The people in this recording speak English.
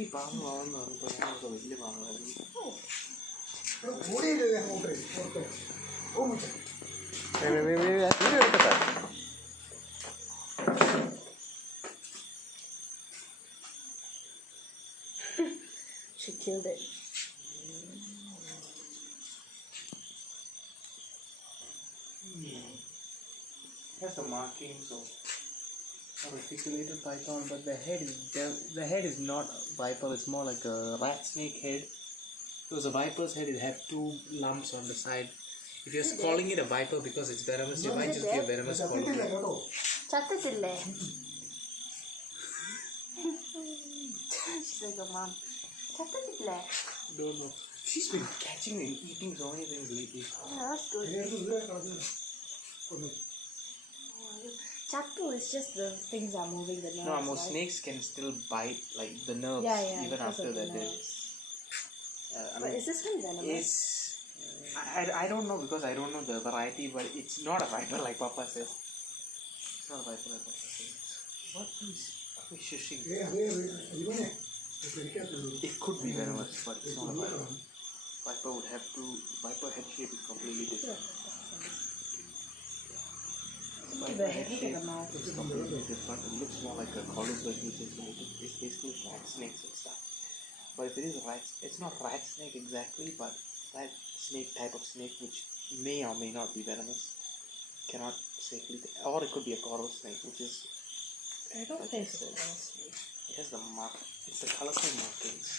ഈ പാമ്പ് വളർന്നു പറഞ്ഞപ്പോൾ വലിയ പാമ്പായിരുന്നു. She killed it. Has the markings of articulated python, but the head is not viper. It's more like a rat snake head. Because a viper's head, it have two lumps on the side. If you're calling it a viper because it's venomous, you might just be a venomous calling it. ചത്തത്തില്ലേ? She's like a mom. ചത്തത്തില്ലേ? Don't know. She's been catching and eating so many things lately. Yeah, that's good. Chappu is just the things are moving the nerves. No, most right? snakes can still bite like the nerves even because after of the that. nerves. I But mean, is this one venomous? I don't know because I don't know the variety, but it's not a viper like Papa says. It's not a viper like Papa says. What is shushing? It could be venomous, but it's not a viper. Viper head shape is completely different. Viper head shape is completely different. It looks more like a colobus, which is it's basically rat snakes and stuff. But if it is rat, it's not rat snake exactly, but that snake type of snake which may or may not be venomous. Cannot safely, or it could be a coral snake, which is. I don't think so. It has the mark. It's the colorful markings.